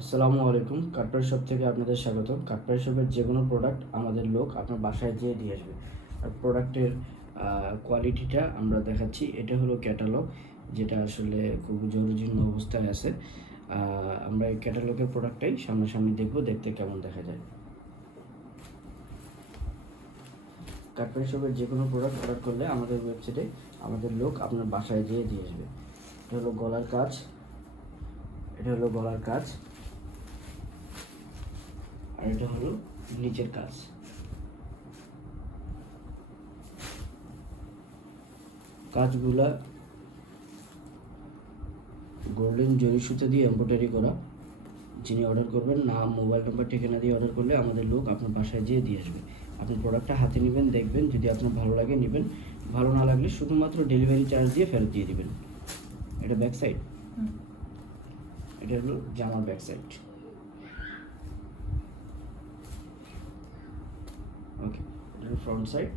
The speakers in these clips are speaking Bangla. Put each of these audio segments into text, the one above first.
আসসালামু আলাইকুম। কাঠপাড়ি শপ থেকে আপনাদের স্বাগত। কাঠপাড়ি শপের যে কোনো প্রোডাক্ট আমাদের লোক আপনার বাসায় যেয়ে দিয়ে আসবে। আর প্রোডাক্টের কোয়ালিটিটা আমরা দেখাচ্ছি। এটা হলো ক্যাটালগ, যেটা আসলে খুব জরুরিজীর্ণ অবস্থায় আছে। আমরা এই ক্যাটালগের প্রোডাক্টটাই সামনাসামনি দেখব, দেখতে কেমন দেখা যায়। কাঠপাড়ি শপের যে কোনো প্রোডাক্ট অর্ডার করলে আমাদের ওয়েবসাইটে আমাদের লোক আপনার বাসায় যেয়ে দিয়ে আসবে। এটা হলো গলার কাজ, এটা হলো গলার কাজ, আর এটা হলো নিচের কাজ। কাজগুলা গোল্ডেন জরি সুতা দিয়ে এমব্রয়ডারি করা। যিনি অর্ডার করবেন, নাম, মোবাইল নাম্বার, ঠিকানা দিয়ে অর্ডার করলে আমাদের লোক আপনার বাসায় যেয়ে দিয়ে আসবে। আপনি প্রোডাক্টটা হাতে নেবেন, দেখবেন, যদি আপনার ভালো লাগে নেবেন, ভালো না লাগলে শুধুমাত্র ডেলিভারি চার্জ দিয়ে ফেরত দিয়ে দিবেন। এটা ব্যাক সাইড, এটা হলো জামার ব্যাক সাইড। ওকে, এটা হলো ফ্রন্ট সাইড।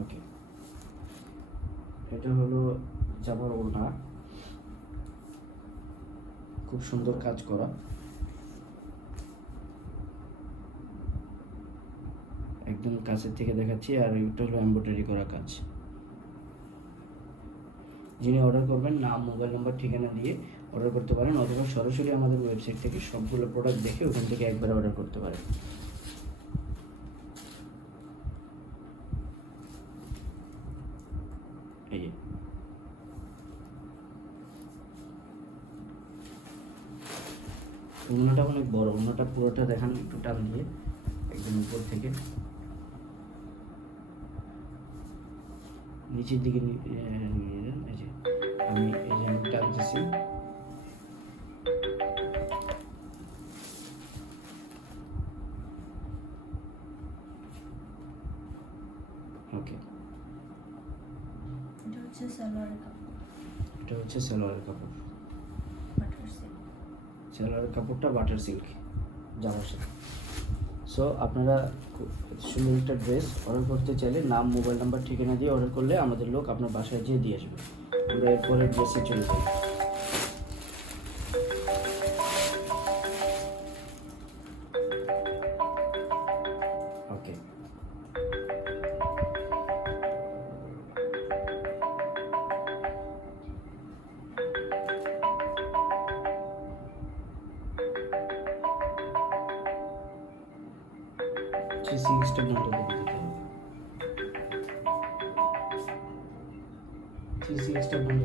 ওকে, এটা হলো জামার ওড়না, খুব সুন্দর কাজ করা। একদম কাছের থেকে দেখাচ্ছি। আর এটা হলো এমব্রয়ডারি করা কাজ। যিনি অর্ডার করবেন, নাম, মোবাইল নাম্বার, ঠিকানা দিয়ে অর্ডার করতে পারেন, অথবা সরাসরি আমাদের ওয়েবসাইট থেকে সবগুলো প্রোডাক্ট দেখে ওখান থেকে একবারে অর্ডার করতে পারেন। এই যে ওড়নাটা অনেক বড়, ওড়নাটা পুরোটা দেখান একটু টান দিয়ে, একদম উপর থেকে নিচের দিকে নিয়ে যান। এই যে আমি টানতেছি। ওকে, এটা হচ্ছে সালোয়ারের কাপড়, এটা হচ্ছে সালোয়ারের কাপড়। Butter silk. সালোয়ারের কাপড়টা বাটার সিল্ক জামার সাথে। সো আপনারা সুন্দর একটা ড্রেস অর্ডার করতে চাইলে নাম, মোবাইল নাম্বার, ঠিকানা দিয়ে অর্ডার করলে আমাদের লোক আপনার বাসায় যেয়ে দিয়ে আসবে। আমরা এরপরে ড্রেসে চলে যাই। ওকে, সিক্সটা বন্ধ করে দিতে হবে। সিক্সটা বন্ধ।